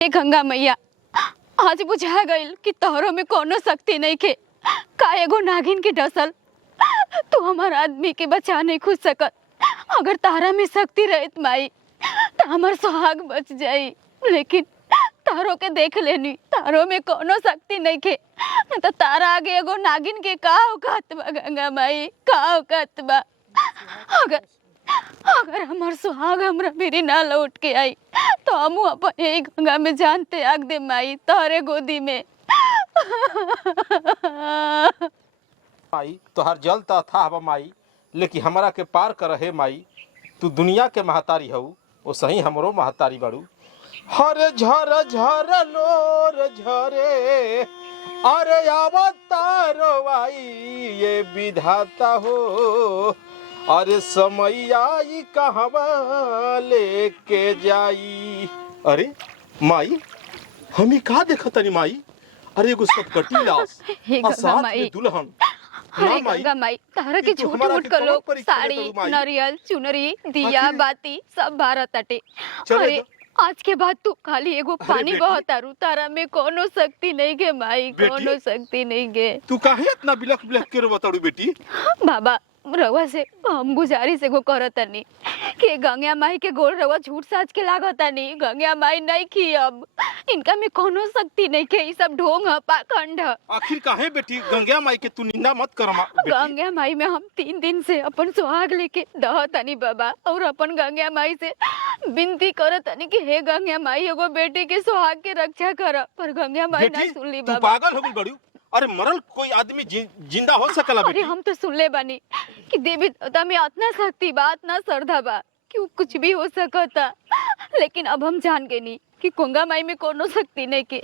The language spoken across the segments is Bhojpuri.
हे गंगा मैया, आज बुझा गइल कि तोहरों में कोनो शक्ति नहीं के। का एगो नागिन के डसल तू हमार आदमी के बचा नहीं खुद सकत। अगर तारा में शक्ति रहित माई तो हमार सुहाग बच जाई, लेकिन तारों के देख लेनी, तारों में कोनो शक्ति नहीं के। न तो तारा आगे एगो नागिन के का औकात बा गंगा माई, का औकात बा। अगर अगर हमार सुहाग हमरा मेरी ना लौट के आई तो हम अपन यही गंगा में जान त्याग दे माई, तोहरे गोदी में। माई तोहर जल त था माई, लेकिन हमरा के पार कर हे माई। तू दुनिया के महतारी हऊ, ओ सही हमरो महतारी बाड़ू। हर झर झर लोर झरे, अरे अवतारो आई ये विधाता हो। अरे समैया ई कहवा लेके जाई। अरे माई हमी का देखतनी माई? अरे एगो सतकटी लाश और साथ में दुल्हन। अरे गंगा माई, तारा के झूठ मूठ कर लो, साड़ी नारियल चुनरी दिया बाती सब भारत अटे। अरे आज के बाद तू खाली एगो पानी बहतारू, तारा में कोनो शक्ति नहीं के माई, कोनो शक्ति नहीं के। तू काहे इतना बिलख बिलख के रोवताड़ू बेटी? बाबा रवा से हम गुजारिश एगो करतनी कि गंगा माई के गोल रवा झूठ साच के लागतनी। गंगा माई नहीं की, अब इनका में कोनो शक्ति नहीं के, ई सब ढोंग है, पाखंड है। आखिर काहे बेटी गंगा माई के तू निंदा मत कर बेटी। गंगा माई में हम 3 दिन से अपन सुहाग लेके दहतनी बाबा, और अपन गंगा माई से विनती करतनी कि हे गंगा माई एगो बेटी के सुहाग के रक्षा कर, पर गंगा माई नहीं सुन ली बाबा। तू पागल हो गई बड़ू? अरे मरल कोई आदमी जिंदा हो सकला बेटी? अरे हम तो सुन ले बानी कि देवी देवता में इतना शक्ति बा, इतना श्रद्धा बा कि कुछ भी हो सकता, लेकिन अब हम जान गए नहीं कि गंगा माई में कोनो शक्ति नहीं के।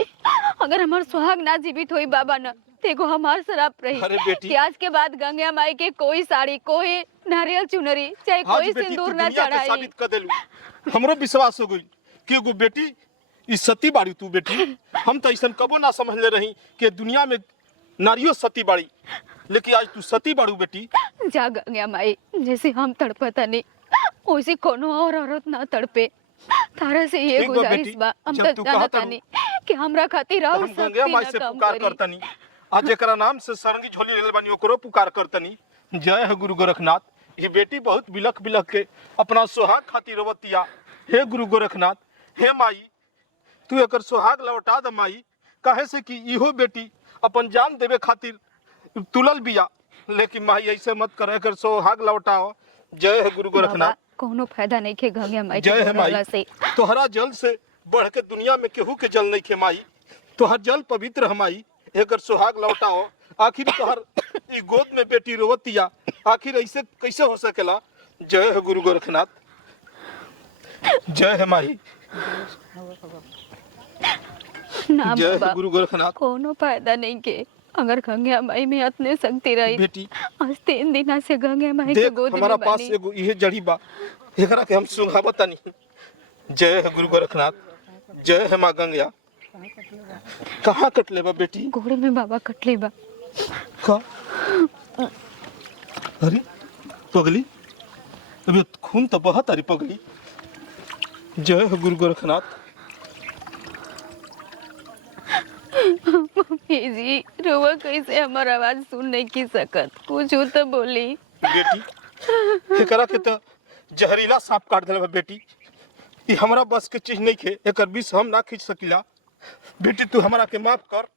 अगर हमार सुहाग ना जीवित होई बाबा न तेगो हमार शराप रही कि आज के बाद गंगा माई के कोई साड़ी, कोई नारियल चुनरी, चाहे कोई सिंदूर ना चढ़ाई। साबित कर देलू। हमरो विश्वास हो गई कि एगो बेटी ई सती बाड़ी तू बेटी। हम तो ऐसा कबो ना समझ ले रही कि दुनिया में नारियो सती बाड़ी, लेकिन आज तू सती बाड़ू बेटी। जा गंगा माई, जैसे हम तड़पता नहीं वैसे कोनो और औरत ना तड़पे। तारा से ये गुजारिश बा, हम तो जानता नहीं कि हमरा खातिर और हम गंगा माई से पुकार करतनी। आज जेकरा नाम से सरंगी झोली लेले बानी ओकरो पुकार करतनी। जय हो गुरु गोरखनाथ। ये बेटी बहुत बिलख बिलख के अपना सुहाग खातिर रोवतिया। हे गुरु गोरखनाथ, हे माई तू एकर सुहाग लौटा द माई। काहे से कि इहो बेटी अपन जान देवे खातिर तुलल बिया, लेकिन माई ऐसे मत करे, एकर सुहाग लौटाओ। जय है गुरु गोरखनाथ। कोनो फायदा नहीं के गंगा माई जय है माई। तोहरा जल से बढ़ के दुनिया में केहू के जल नहीं के माई। तोहर जल पवित्र है माई, एकर सुहाग लौटाओ। आखिर तोहर ई गोद में बेटी रोवतिया, आखिर ऐसे कैसे हो सकेला? जय है गुरु गोरखनाथ। जय है माई। ना जय बाबा, गुरु गोरखनाथ। कोनो फायदा नहीं के। अगर गंगा माई में इतने शक्ति रही बेटी, आज 3 दिन से गंगा माई के देख गोद में हमारा पास बानी। एगो इहे जड़ी बा, एकरा के हम सुंघावतानी। जय है गुरु गोरखनाथ। जय है माँ गंगा। कहाँ कटले बा बेटी? गोड़ में बाबा कटले बा। का? अरे पगली, अबे खून तो बहत अरे पगली। जय है गुरु गोरखनाथ। मम्मी जी रोवा कैसे हमार आवाज सुन नहीं की सकत, कुछ हो तो बोली। बेटी एकरा के तो जहरीला सांप काट देले बा बेटी। ई हमरा बस के चीज नहीं खे, एकर विष हम ना खींच सकिला। बेटी तू हमरा के माफ कर,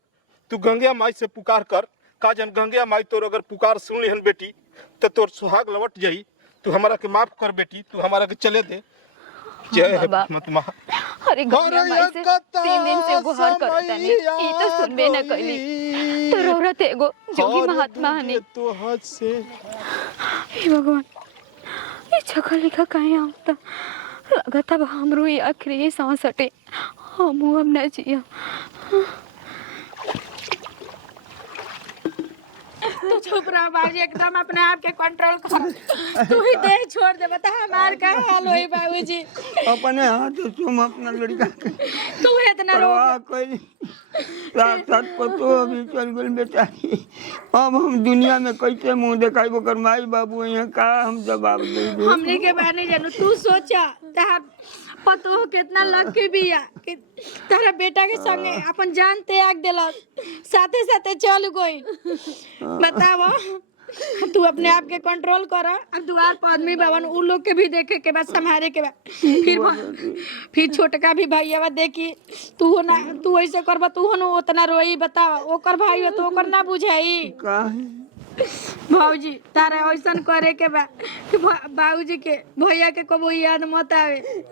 तू गंगा माई से पुकार कर। का जन गंगा माई तोर अगर पुकार सुन लिहन बेटी तो तोर सुहाग लौट जाई। तू हमरा के माफ कर बेटी, तू हमरा के चले दे। जय है मत महा। अरे गंगा माई से 3 दिन से गुहार करतानी, ई तो सुनबे न कइली। तो औरत एगो जोगी महात्मा हनी। तो हाथ से हे भगवान, ये छका लिखा काहे आवता? लगता अब हमरो ये आखिरी सांस हटे, हम अब न जिया। तू चुप रह बाबूजी, एकदम अपने आप के कंट्रोल कर। तू ही देह छोड़ दे, बता हमार का हाल होई बाबूजी। अपने हाथ से तुम अपना लड़का के तू इतना रो परवाह करी। रात रात पतो अभी चल गई बेचारी। अब हम दुनिया में कैसे मुंह दिखाई बकर माई बाबू यहाँ का हम जवाब दे। हमने के बारे नहीं जानू, तू सोचा पतो कितना लकी बिया कि तारा बेटा के संगे अपन जान त्याग देलक, साथे साथे चल गई। बताओ, तू अपने आप के कंट्रोल कर। अब द्वार पर आदमी बावन, उ लोग के भी देखे के बाद, संभाले के बाद, फिर छोटका भी भैया देखी तू हो ना, तू ऐसे करबा तू हो ना उतना रोई। बतावा, ओकर भाई हो तो ओकर ना बुझाई। भाऊजी तारा ऐसन करे के बा कि बाबूजी के भैया के कबो याद मत आवे।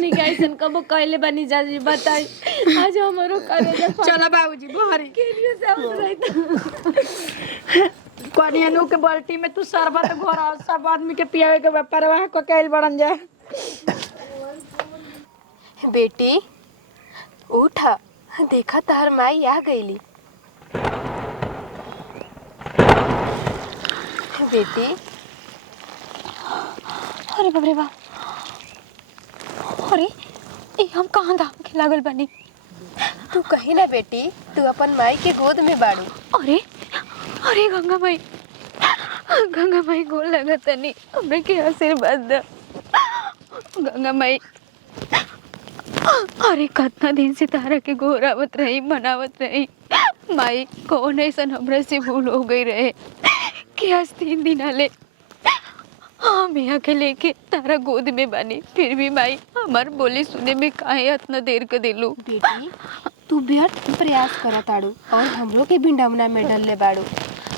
निकायसन कबो कहले बानी जाजी बताई आज हमरो करे। चलो बाबूजी बहरी केलियो सब रहता कनियानु के बाल्टी में तू शरबत घोरा, सब आदमी के पियावे के परवाह को कैल बड़न जा। बेटी उठा, देखा तार माई आ गईली। बेटी अरे बाप रे बाप, अरे ये हम कहाँ धाम के लागल बनी। तू कही ना बेटी, तू अपन माई के गोद में बाड़ू। अरे अरे गंगा माई, गंगा माई गोल लगा तनी हमरे के आशीर्वाद द गंगा माई। अरे कितना दिन से तारा के गोरावत रही, मनावत रही माई। कौन ऐसा हमरा से भूल हो गई रहे कि आज 3 दिन आले हम यहाँ के लेके तारा गोद में बनी, फिर भी माई हमार बोली सुने में काहे इतना देर कर दिलू। बेटी तू बेहद प्रयास करा ताड़ू और हमरो के बिंडमना में डल ले बाड़ू।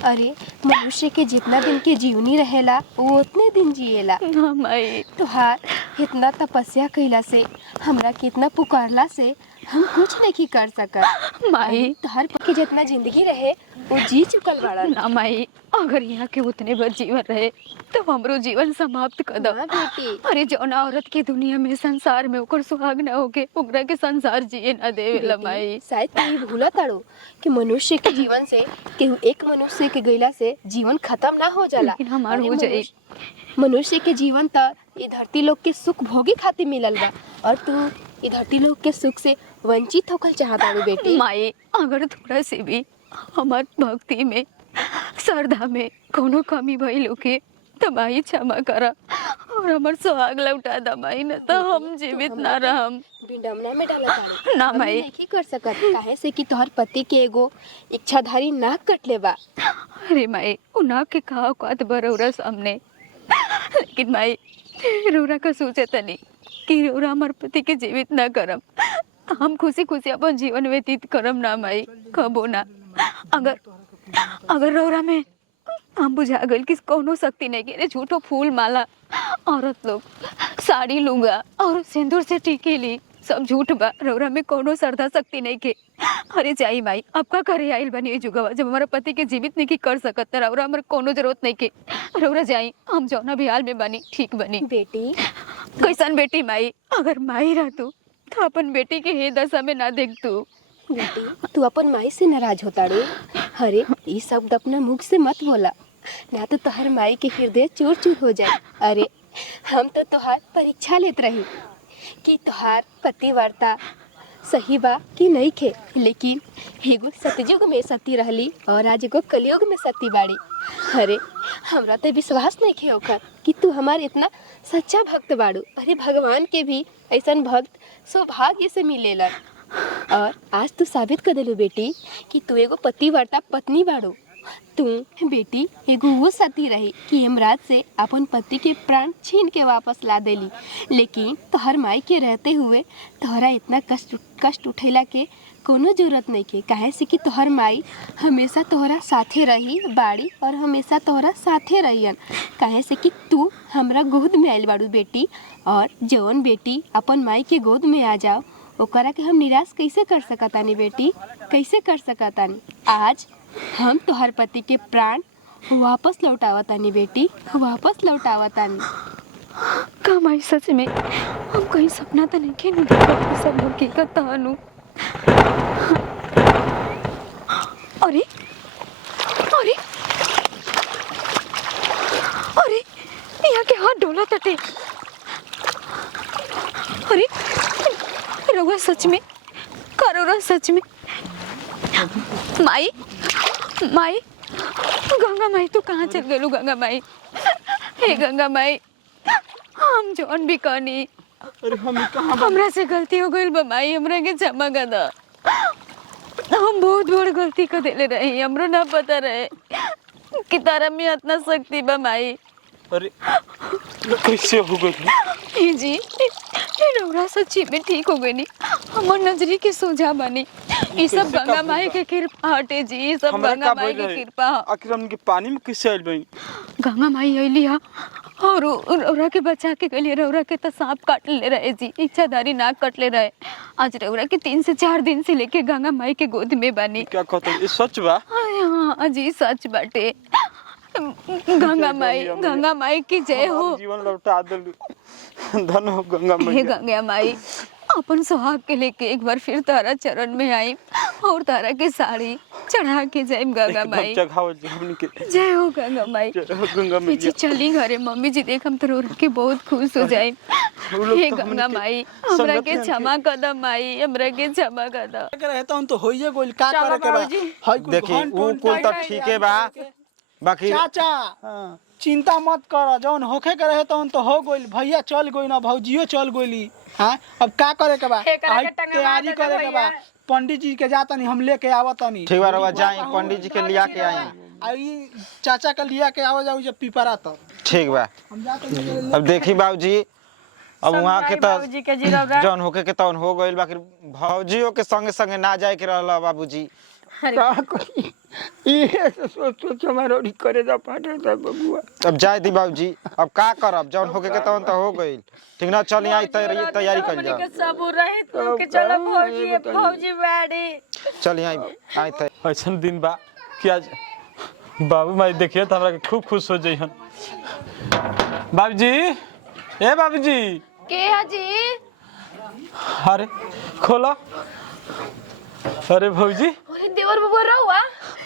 अरे मनुष्य के जितना दिन के जीवनी रहेला वो उतने दिन जिएला। हाँ माई, तुहार इतना तपस्या कइला से, हमरा कितना पुकारला से हम कुछ नहीं कर सकत। माई तुहार के जितना जिंदगी रहे वो जी चुकल बाड़ा ना माई। अगर यहाँ के उतने बड़ जीवन रहे तो हमरो जीवन समाप्त कर दो। ना बेटी। अरे जौना औरत के दुनिया में संसार में ओकर सुहाग ना होके ओकरा के संसार जिए ना देवेला माई। शायद तू ये भूला ताड़ू कि मनुष्य के जीवन से, केहू एक मनुष्य के गइला से जीवन खत्म ना हो जाला। लेकिन हमार अरे हो जाई। मनुष्य के जीवन त ये धरती लोग के सुख भोगी खातिर मिलल बा और तू ये धरती लोग के सुख से वंचित होकर चाहताड़ू बेटी। माई अगर थोड़ा से भी हमार भक्ति में, श्रद्धा में कोनो कमी भइल होके तो माई क्षमा करा और हमार सुहाग लौटा दा माई, न तो हम जीवित ना रहम। बिंडमना में डाला ताड़ू ना हम माई। नहीं कर सकत काहे से कि तोहर पति के एगो इच्छाधारी नाक कटले बा। अरे माई उना के कहा औकात बरौरा सामने, लेकिन माई रौरा का सोचे तनी कि रौरा हमार पति के जीवित ना करम, हम खुशी खुशी अपन जीवन व्यतीत करम ना माई, कबो ना। अगर रौरा में हम बुझा गल कि कोनो शक्ति नहीं के झूठो फूल माला, औरत लोग साड़ी लूंगा और सिंदूर से टीके ली, सब झूठ बा। रौरा में कोनो श्रद्धा शक्ति नहीं के। अरे जाई माई, अब का करे आइल बनी ये जुगवा जब हमारा पति के जीवित नहीं की कर सकत, रौरा हमारे कोनो जरूरत नहीं के। रौरा जाई, हम जौना भी हाल में बनी ठीक बनी। बेटी कैसन बेटी माई, अगर माई रह तू तो अपन बेटी के हे दशा में ना देख तू। बेटी तू अपन माई से नाराज होता रे। अरे ये शब्द अपना मुख से मत बोला, ना तो तोहर माई के हृदय चूर चूर हो जाए। अरे हम तो तोहार परीक्षा लेत रही कि तोहार पतिव्रता सही बा कि नहीं खे, लेकिन एगो सतयुग में सती रहली और आज एगो कलयुग में सती बाड़ी। अरे हमरा तो विश्वास नहीं खे ओकर कि तू हमार इतना सच्चा भक्त बाड़ू। अरे भगवान के भी ऐसन भक्त सौभाग्य से मिलेला और आज तू साबित कर दिलू बेटी कि तू एगो पतिव्रता पत्नी बाड़ू। तू बेटी एगो वो सती रही कि हेमराज से अपन पति के प्राण छीन के वापस ला देली, लेकिन तोहर माई के रहते हुए तोहरा इतना कष्ट उठेला के कोनो जरूरत नहीं के। काहे से कि तोहर माई हमेशा तोहरा साथे रही बाड़ी और हमेशा तोहरा साथे रहियन। काहे से कि तू हमरा गोद में आइल बाड़ू बेटी, और जौन बेटी अपन माई के गोद में आ जाओ ओकरा के हम निराश कैसे कर सकतानी बेटी, कैसे कर सकतानी। आज हम तोहर पति के प्राण वापस लौटावतानी बेटी, वापस लौटावतानी। का माई सच में हम कहीं सपना तो नहीं के देखा सब हकीकत तहानु। अरे अरे अरे यहाँ के हाथ डोला तटे। अरे रउआ सच में, करोरा सच में। माई माई, गंगा माई तू कहाँ चल गलू? गंगा माई, हे गंगा माई, हम जौन भी कहनी अरे हम कहाँ हमरा से गलती हो गई बा माई, हमरा के क्षमा कर दो। हम बहुत बड़ गलती कर देले रही, हमरो ना पता रहे कि तारा में इतना शक्ति बा माई। अरे कैसे हो गई जी रौरा सच्ची में ठीक हो गई नी, हमर नजरी के सोझा बनी। ये सब गंगा माई के कृपा हटे जी, ये सब गंगा माई के कृपा। आखिर हमन के पानी में कैसे आइल बहन? गंगा माई अली है और रौरा के बचा के गली। रौरा के तो सांप काट ले रहे जी, इच्छाधारी नाग कट ले रहे। आज रौरा के 3 से 4 दिन से लेके गंगा माई के गोद में बनी। क्या कहते ये सच बा? हाँ जी सच बाटे। गंगा माई की जय हो। जीवन लौटा दलू, धन हो गंगा हे मैया। गंगा माई, अपन सुहाग के लेके एक बार फिर तारा चरण में आई और तारा के साड़ी चढ़ा के जाए गंगा माई। चढ़ाओ जी हमन के। जय हो गंगा माई। जय हो गंगा पीछे मैया। चली घरे मम्मी जी, देख हम तो के बहुत खुश हो जाए। हे गंगा माई, हमरा के क्षमा कर द माई, हमरा के क्षमा कर द। रहता हूं तो होइए गोल का करे के बा। हाय कुल देखी वो कुल तो ठीक है बा, बाकी चाचा चिंता मत कर, जौन होखे के रहे तो हो गइल। भैया चल गइल ना, भौजियो चल गइली। हां अब का करे के बा? तैयारी करे के बा। पंडित जी के जातनी हम लेके आवतनी। ठीक बा, रवा जाई पंडित जी के लिया के आई। आई चाचा के लिया के आवे जाऊ जब पिपरा तो ठीक बा। हम जाते अब देखी बाबूजी, अब वहाँ के बाबूजी के जीरौरा। जौन होके के तौन हो गइल, बाकी भौजियों के संगे संगे ना जाए के रहला बाबूजी। का करी ये सोच हमारा करे दा फाटे दा बबुआ। अब जाए दी बाबूजी, अब का करब, जौन होके के तौन तो हो गइल। ठीक ना, चल आई तैयारी कर जा। सबूर रही तू के चलो भौजी बाड़ी। चल आई थे। ऐसा दिन बा कि आज बाबू माई देखिए तो हमरा के खूब खुश हो जाइहन। बाबूजी, ए बाबूजी। के हाजी? अरे खोला। अरे भौजी। अरे देवर बबुआ रहुआ।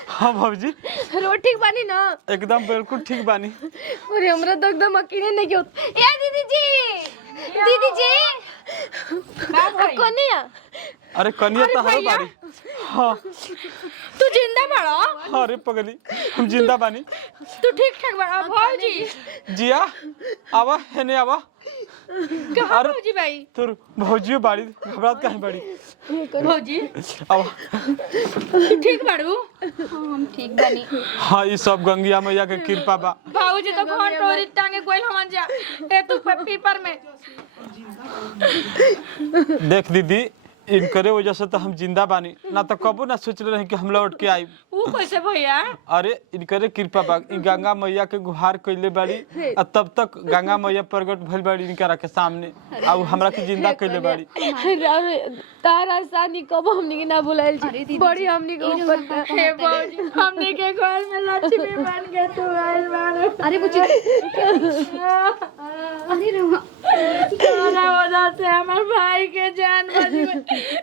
हाँ भौजी, रो ठीक बानी ना? एकदम बिल्कुल ठीक बानी। अरे हमरा तो एकदम अकेले नहीं क्यों। ए दीदी जी कनिया। अरे कनिया तो हरो बाड़ी। हाँ तू जिंदा बाड़ा? अरे पगली, हम जिंदा बानी। तू ठीक ठाक बाड़ा भौजी? जिया आवा हेने आवा। कहाँ भौजी भाई? तोर भौजियो बाड़ी, घबरात काहे बाड़ी? भौजी आवा। तू ठीक बाड़ू? हम ठीक बानी। हाँ ये सब गंगिया मैया के कृपा बा। भौजी तो घोन टोरी टांगे गोइल हमन जा। ए तू पीपर में देख दीदी, इनकरे वजह से तो हम जिंदा बानी, ना तो कबो ना सोच रहे कि हम लौट के आई। ऊ कैसे भैया? अरे इनकरे कृपा बा, इ गंगा मैया के गुहार कइले बाड़ी और तब तक गंगा मैया प्रकट भइल बाड़ी इनकरा के सामने, और हमरा के जिंदा कइले बाड़ी। तारा सानी कब हमनी के ना बुलाइल जी, बड़ी हमनी के ऊपर। हे भौजी, हमने के घर में लक्ष्मी बन के तू आइल बाड़ू। अरे बुची, अरे रहुआ तोरा वजह से हमर भाई के जान बच गई।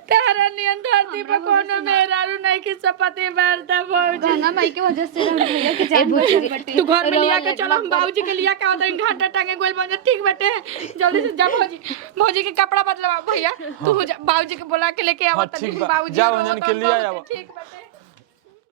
तारा नियन धरती पर कोनो मेहरारू नहीं कि सपति बैठता भौजी। गंगा माई के वजह से भैया के जान बच गई। तू घर में लिया के चलो, हम बाबूजी के लिया के आवत घंटा टांगे गोल बन जा। ठीक बेटे, जल्दी से जा भौजी। भौजी के कपड़ा बदलवा भैया। तू बाबूजी के बुला के लेके आवत। हाँ, ठीक बा। बाबूजी जाओ, उन्हन के लिए आओ। ठीक बेटे।